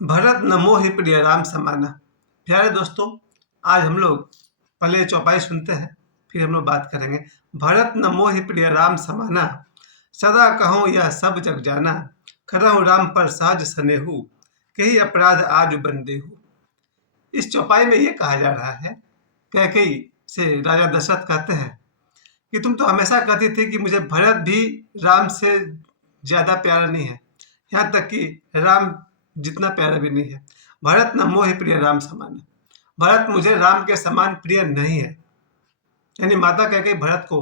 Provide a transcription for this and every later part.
भरत न मोहि प्रिय राम समाना। प्यारे दोस्तों, आज हम लोग पहले चौपाई सुनते हैं, फिर हम लोग बात करेंगे। भरत न मोहि प्रिय राम समाना, सदा कहूँ यह सब जग जाना। करहु राम पर सहज सनेहु, कही अपराध आज बंदेहु। इस चौपाई में ये कहा जा रहा है, कैकेयी से राजा दशरथ कहते हैं कि तुम तो हमेशा कहती थी कि मुझे भरत भी राम से ज्यादा प्यारा नहीं है, यहाँ तक कि राम जितना प्यारा भी नहीं है। भरत न मोहि प्रिय राम समान, भरत मुझे राम के समान प्रिय नहीं है। यानी माता कैकेयी भरत को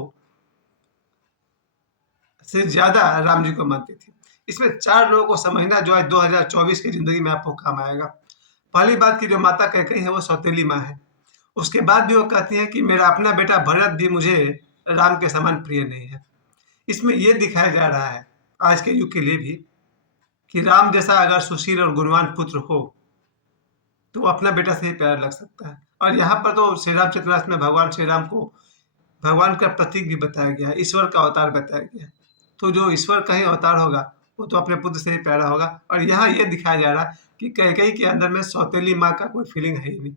से ज्यादा राम जी को मानती थी। इसमें चार लोगों को समझना जो आज 2024 की जिंदगी में आपको काम आएगा। पहली बात की जो माता कैकेयी है वो सौतेली माँ है। उसके बाद भी वो कहती है कि मेरा अपना बेटा भरत भी मुझे राम के समान प्रिय नहीं है। इसमें ये दिखाया जा रहा है आज के युग के लिए भी कि राम जैसा अगर सुशील और गुणवान पुत्र हो तो वो अपना बेटा से ही प्यारा लग सकता है। और यहाँ पर तो श्री रामचरितमानस में भगवान श्री राम को भगवान का प्रतीक भी बताया गया है, ईश्वर का अवतार बताया गया है। तो जो ईश्वर का ही अवतार होगा वो तो अपने पुत्र से ही प्यारा होगा। और यहाँ ये दिखाया जा रहा है कि कैकेयी के अंदर में सौतेली माँ का कोई फीलिंग है ही नहीं।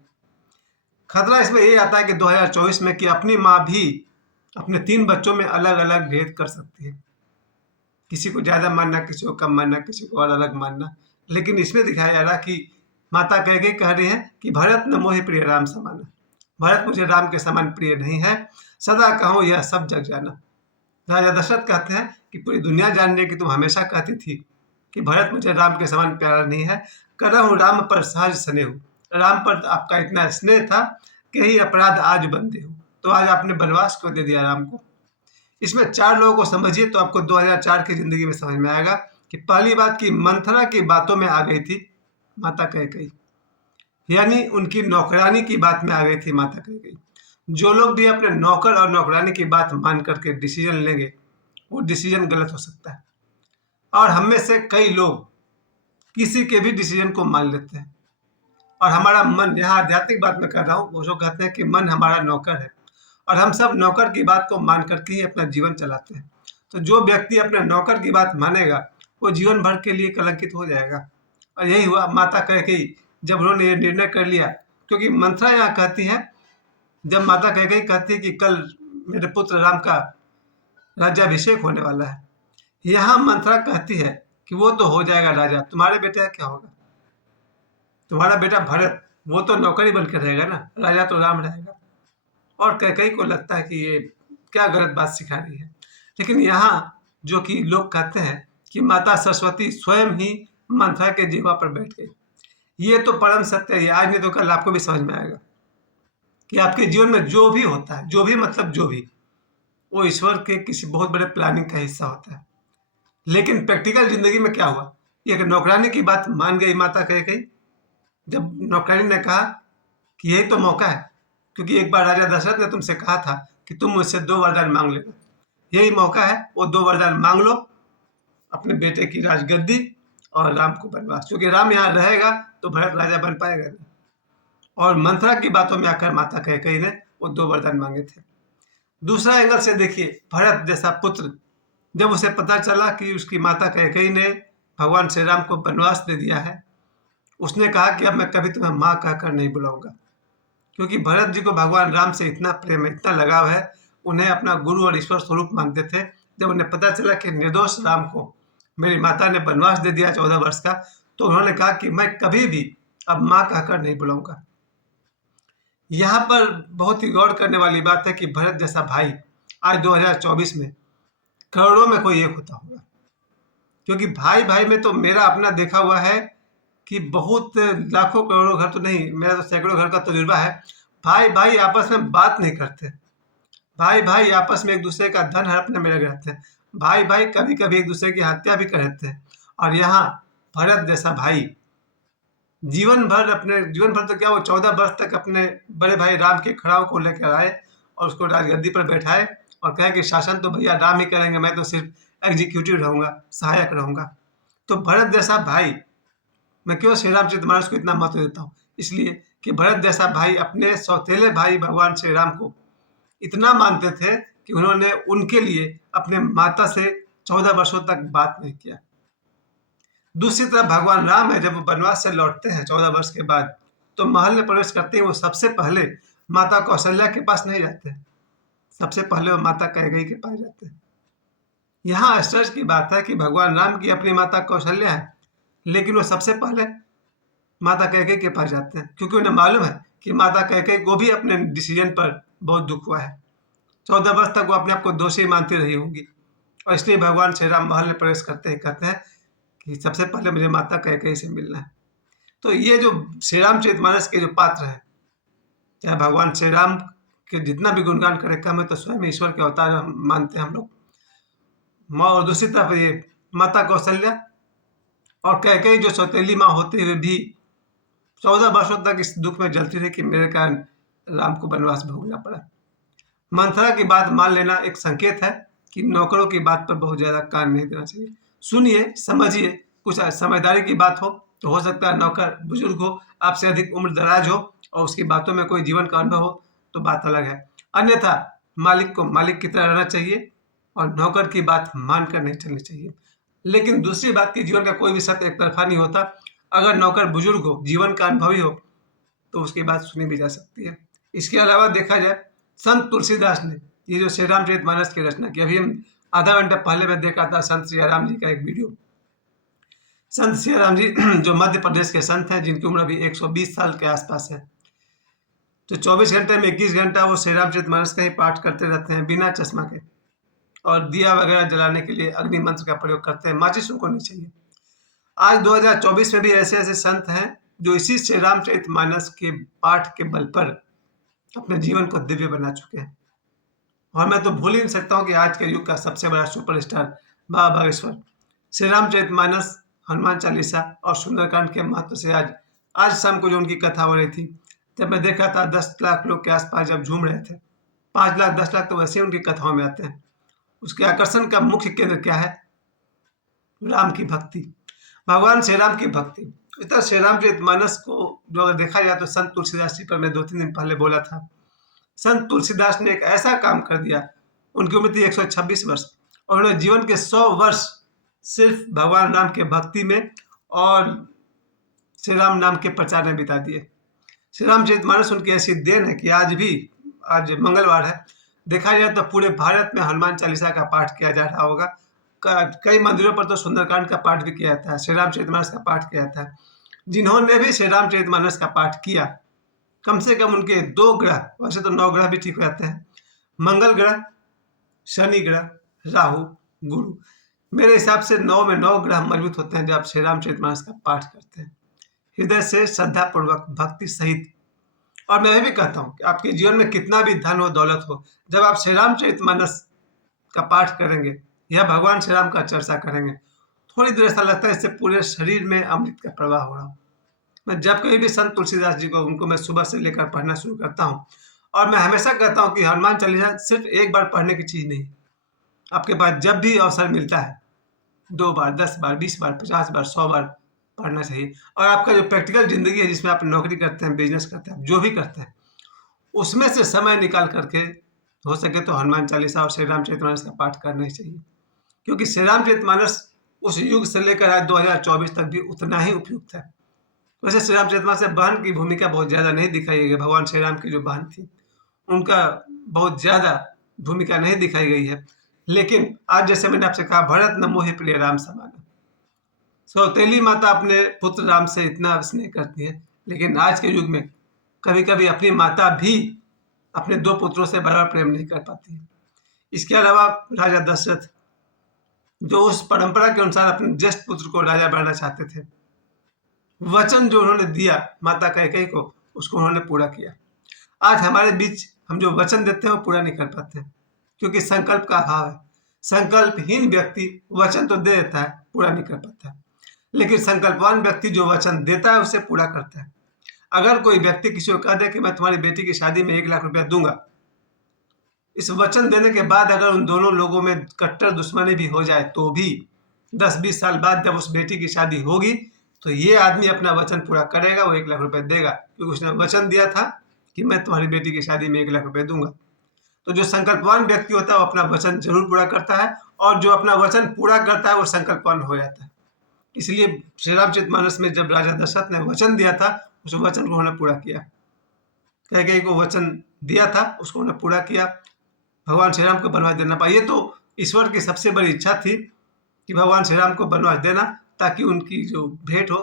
खतरा इसमें ये आता है कि 2024 में कि अपनी माँ भी अपने 3 बच्चों में अलग अलग भेद कर सकती है। किसी को ज्यादा मानना, किसी को कम मानना, किसी को और अलग मानना। लेकिन इसमें दिखाया जा रहा कि माता कैकेयी कह रही है कि भरत न मोहि प्रिय राम समाना, भरत मुझे राम के समान प्रिय नहीं है। सदा कहूँ यह सब जग जाना। राजा दशरथ कहते हैं कि पूरी दुनिया जान रही है कि तुम हमेशा कहती थी कि भरत मुझे राम के समान प्यारा नहीं है। करहु राम पर सहज स्नेहु, राम पर आपका इतना स्नेह था कि यही अपराध आज बंदे हो। तो आज आपने वनवास क्यों दे दिया राम को। इसमें चार लोगों को समझिए तो आपको 2004 की जिंदगी में समझ में आएगा कि पहली बात की मंथरा की बातों में आ गई थी माता कैकेयी, यानी उनकी नौकरानी की बात में आ गई थी माता कैकेयी। जो लोग भी अपने नौकर और नौकरानी की बात मान करके डिसीजन लेंगे वो डिसीजन गलत हो सकता है। और हम में से कई लोग किसी के भी डिसीजन को मान लेते हैं। और हमारा मन, यहाँ आध्यात्मिक बात में कर रहा हूँ, वो जो कहते हैं कि मन हमारा नौकर है और हम सब नौकर की बात को मान करके ही अपना जीवन चलाते हैं। तो जो व्यक्ति अपने नौकर की बात मानेगा वो जीवन भर के लिए कलंकित हो जाएगा। और यही हुआ माता कैकेयी जब उन्होंने ये निर्णय कर लिया। क्योंकि मंथरा यहाँ कहती है, जब माता कैकेयी कहती है कि कल मेरे पुत्र राम का राज्याभिषेक होने वाला है, यहाँ मंथरा कहती है कि वो तो हो जाएगा राजा, तुम्हारे बेटे का क्या होगा। तुम्हारा बेटा भरत वो तो नौकरी बन के रहेगा ना, राजा तो राम रहेगा। और कैकेयी को लगता है कि ये क्या गलत बात सिखा रही है। लेकिन यहाँ जो कि लोग कहते हैं कि माता सरस्वती स्वयं ही मंथरा के जीवा पर बैठ गई। ये तो परम सत्य है, आज नहीं तो कल आपको भी समझ में आएगा कि आपके जीवन में जो भी होता है, जो भी मतलब जो भी, वो ईश्वर के किसी बहुत बड़े प्लानिंग का हिस्सा होता है। लेकिन प्रैक्टिकल जिंदगी में क्या हुआ, एक नौकरानी की बात मान गई माता कैकेयी। जब नौकरानी ने कहा कि यही तो मौका है, क्योंकि एक बार राजा दशरथ ने तुमसे कहा था कि तुम मुझसे 2 वरदान मांग लेना, यही मौका है, वो 2 वरदान मांग लो, अपने बेटे की राजगद्दी और राम को वनवास। क्योंकि राम यहाँ रहेगा तो भरत राजा बन पाएगा नहीं। और मंथरा की बातों में आकर माता कैकेयी ने वो 2 वरदान मांगे थे। दूसरा एंगल से देखिए, भरत जैसा पुत्र जब उसे पता चला कि उसकी माता कैकेयी ने भगवान श्री राम को वनवास दे दिया है, उसने कहा कि अब मैं कभी तुम्हें माँ कहकर नहीं बुलाऊंगा। क्योंकि भरत जी को भगवान राम से इतना प्रेम है, इतना लगाव है, उन्हें अपना गुरु और ईश्वर स्वरूप मानते थे। जब उन्हें पता चला कि निर्दोष राम को मेरी माता ने वनवास दे दिया 14 वर्ष का, तो उन्होंने कहा कि मैं कभी भी अब माँ कहकर नहीं बुलाऊंगा। यहाँ पर बहुत ही गौर करने वाली बात है कि भरत जैसा भाई आज 2024 में करोड़ों में कोई एक होता होगा। क्योंकि भाई भाई में तो मेरा अपना देखा हुआ है कि बहुत लाखों करोड़ों घर तो नहीं, मेरा तो सैकड़ों घर का तजुर्बा है। भाई भाई आपस में बात नहीं करते, भाई भाई आपस में एक दूसरे का धन हड़पने में लगे रहते हैं, भाई भाई कभी कभी एक दूसरे की हत्या भी कर देते हैं। और यहाँ भरत जैसा भाई जीवन भर तो क्या, वो 14 वर्ष तक अपने बड़े भाई राम के खड़ाऊ को लेकर आए और उसको राजगद्दी पर बैठाए और कहे कि शासन तो भैया राम ही करेंगे, मैं तो सिर्फ एग्जीक्यूटिव रहूंगा, सहायक रहूंगा। तो भरत जैसा भाई, मैं क्यों श्री रामचरितमानस को इतना महत्व देता हूँ, इसलिए कि भरत जैसा भाई अपने सौतेले भाई भगवान श्री राम को इतना मानते थे कि उन्होंने उनके लिए अपने माता से 14 वर्षों तक बात नहीं किया। दूसरी तरफ भगवान राम है, जब वो वनवास से लौटते हैं 14 वर्ष के बाद, तो महल में प्रवेश करते ही वो सबसे पहले माता कौशल्या के पास नहीं जाते, सबसे पहले वो माता कैकेयी के पास जाते हैं। यहाँ आश्चर्य की बात है कि भगवान राम की अपनी माता कौशल्या है, लेकिन वो सबसे पहले माता कैकेयी के पास जाते हैं, क्योंकि उन्हें मालूम है कि माता कैकेयी को भी अपने डिसीजन पर बहुत दुख हुआ है। 14 वर्ष तक वो अपने आप को दोषी मानती रही होगी, और इसलिए भगवान श्री राम महल में प्रवेश करते ही कहते हैं कि सबसे पहले मुझे माता कैकेयी से मिलना है। तो ये जो श्री रामचरितमानस के जो पात्र हैं, चाहे भगवान श्री राम के जितना भी गुणगान करें कम है, तो स्वयं ईश्वर के अवतार हम मानते हैं हम लोग। माँ, और दूसरी तरफ ये माता कौशल्या और कैकेयी जो सौतेली माँ होते हुए भी 14 वर्षों तक इस दुख में जलती रही कि मेरे कारण राम को वनवास भोगना पड़ा। मंथरा की बात मान लेना एक संकेत है कि नौकरों की बात पर बहुत ज्यादा कान नहीं देना चाहिए। सुनिए, समझिए, कुछ समझदारी की बात हो तो हो सकता है नौकर बुजुर्ग हो, आपसे अधिक उम्र दराज हो और उसकी बातों में कोई जीवन का अनुभव हो, तो बात अलग है। अन्यथा मालिक को मालिक की तरह रहना चाहिए और नौकर की बात मानकर नहीं चलनी चाहिए। लेकिन दूसरी बात की जीवन का कोई भी सत्य एक तरफा नहीं होता। अगर नौकर बुजुर्ग हो, जीवन का अनुभवी हो, तो उसकी बात सुनी भी जा सकती है। इसके अलावा देखा जाए, संत तुलसीदास ने ये जो श्री रामचरितमानस की रचना की, अभी हम आधा घंटा पहले मैं देखा था संत सियाराम जी का एक वीडियो। संत सियाराम जी जो मध्य प्रदेश के संत हैं, जिनकी उम्र अभी 120 साल के आसपास है, तो 24 घंटे में 21 घंटा वो श्री रामचरितमानस का ही पाठ करते रहते हैं बिना चश्मा के, और दिया वगैरह जलाने के लिए अग्नि मंत्र का प्रयोग करते हैं। माचिस उनको नहीं चाहिए। आज 2024 में भी ऐसे ऐसे संत हैं जो इसी श्री रामचरितमानस के पाठ के बल पर अपने जीवन को दिव्य बना चुके हैं। और मैं तो भूल ही नहीं सकता हूँ कि आज के युग का सबसे बड़ा सुपरस्टार बाबा बागेश्वर श्री रामचरितमानस, हनुमान चालीसा और सुंदरकांड के महत्व से आज शाम को जो उनकी कथा हो रही थी, जब मैं देखा था 10 लाख लोग के आसपास जब झूम रहे थे, 5 लाख 10 लाख तो वैसे ही उनकी कथाओं में आते हैं। उसके आकर्षण का मुख्य केंद्र क्या है? राम की भक्ति, भगवान श्री राम की भक्ति। इतना श्री रामचरितमानस को जो अगर देखा जाए तो संत तुलसीदास जी पर मैं 2-3 दिन पहले बोला था। संत तुलसीदास ने एक ऐसा काम कर दिया, उनकी उम्र थी 126 वर्ष और उन्होंने जीवन के 100 वर्ष सिर्फ भगवान राम के भक्ति में और श्री राम नाम के प्रचार में बिता दिए। श्री रामचरितमानस उनकी ऐसी देन है कि आज भी, आज मंगलवार है, देखा जाए तो पूरे भारत में हनुमान चालीसा का पाठ किया जा रहा होगा। कई मंदिरों पर तो सुंदरकांड का पाठ भी किया जाता है, श्री रामचरितमानस का पाठ किया जाता है। जिन्होंने भी श्री रामचरितमानस का पाठ किया, कम से कम उनके 2 ग्रह, वैसे तो 9 ग्रह भी ठीक हो जाते हैं, मंगल ग्रह, शनि ग्रह, राहु, गुरु, मेरे हिसाब से 9 में 9 ग्रह मजबूत होते हैं जब आप श्री रामचरितमानस का पाठ करते हैं हृदय से, श्रद्धा पूर्वक, भक्ति सहित। और मैं ये भी कहता हूँ कि आपके जीवन में कितना भी धन हो, दौलत हो, जब आप श्री रामचरितमानस का पाठ करेंगे या भगवान श्री राम का चर्चा करेंगे, थोड़ी देर ऐसा लगता है इससे पूरे शरीर में अमृत का प्रवाह हो रहा हो। मैं जब कभी भी संत तुलसीदास जी को, उनको मैं सुबह से लेकर पढ़ना शुरू करता हूँ, और मैं हमेशा कहता हूँ कि हनुमान चालीसा सिर्फ एक बार पढ़ने की चीज़ नहीं। आपके पास जब भी अवसर मिलता है 2 बार, 10 बार, 20 बार, 50 बार, 100 बार पढ़ना चाहिए। और आपका जो प्रैक्टिकल ज़िंदगी है, जिसमें आप नौकरी करते हैं, बिजनेस करते हैं, जो भी करते हैं, उसमें से समय निकाल करके हो सके तो हनुमान चालीसा और श्री रामचरितमानस का पाठ करना ही चाहिए। क्योंकि श्री रामचरितमानस उस युग से लेकर आज 2024 तक भी उतना ही उपयुक्त है। वैसे श्री रामचरितमानस से बहन की भूमिका बहुत ज़्यादा नहीं दिखाई गई है। भगवान श्री राम की जो बहन थी, उनका बहुत ज़्यादा भूमिका नहीं दिखाई गई है। लेकिन आज जैसे मैंने आपसे कहा, भरत न मोहि प्रिय राम समाना, सौतेली माता अपने पुत्र राम से इतना स्नेह करती है, लेकिन आज के युग में कभी कभी अपनी माता भी अपने 2 पुत्रों से बराबर प्रेम नहीं कर पाती। इसके अलावा राजा दशरथ, जो उस परंपरा के अनुसार अपने ज्येष्ठ पुत्र को राजा बनाना चाहते थे, वचन जो उन्होंने दिया माता कैकेयी को, उसको उन्होंने पूरा किया। आज हमारे बीच हम जो वचन देते हैं वो पूरा नहीं कर पाते, क्योंकि संकल्प का अभाव है। संकल्पहीन व्यक्ति वचन तो दे देता है, पूरा नहीं कर पाता, लेकिन संकल्पवान व्यक्ति जो वचन देता है उसे पूरा करता है। अगर कोई व्यक्ति किसी को कह दे कि मैं तुम्हारी बेटी की शादी में 1 लाख रुपया दूंगा, इस वचन देने के बाद अगर उन दोनों लोगों में कट्टर दुश्मनी भी हो जाए, तो भी 10-20 साल बाद जब उस बेटी की शादी होगी, तो ये आदमी अपना वचन पूरा करेगा, वो 1 लाख रुपए देगा, क्योंकि उसने वचन दिया था कि मैं तुम्हारी बेटी की शादी में 1 लाख रुपए दूंगा। तो जो संकल्पवान व्यक्ति होता है वो अपना वचन जरूर पूरा करता है, और जो अपना वचन पूरा करता है वो संकल्पवान हो जाता है। इसलिए श्री रामचरितमानस में जब राजा दशरथ ने वचन दिया था, उस वचन को उन्होंने पूरा किया। कैकेयी को वचन दिया था, उसको उन्होंने पूरा किया। भगवान श्री राम को वनवास देना पाए, ये तो ईश्वर की सबसे बड़ी इच्छा थी कि भगवान श्री राम को वनवास देना, ताकि उनकी जो भेंट हो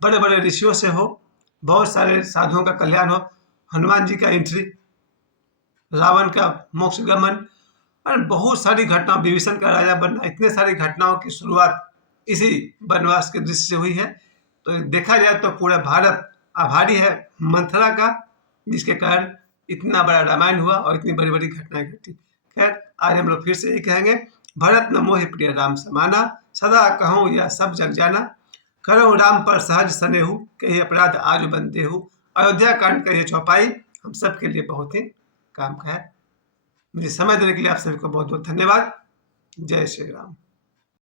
बड़े बड़े ऋषियों से हो, बहुत सारे साधुओं का कल्याण हो, हनुमान जी का एंट्री, रावण का मोक्ष गमन और बहुत सारी घटनाओं, विभीषण का राजा बनना, इतने सारी घटनाओं की शुरुआत इसी वनवास के दृश्य से हुई है। तो देखा जाए तो पूरा भारत आभारी है मंथरा का, जिसके कारण इतना बड़ा रामायण हुआ और इतनी बड़ी बड़ी घटनाएं घटी। खैर, आज हम लोग फिर से यही कहेंगे, भरत न मोहि प्रिय राम समाना, सदा कहूँ यह सब जग जाना, करो राम पर सहज सनेहु, कहीं अपराध आज बंदेहु। अयोध्या कांड का ये चौपाई हम सब के लिए बहुत ही काम का है। मुझे समय देने के लिए आप सभी को बहुत बहुत धन्यवाद। जय श्री राम।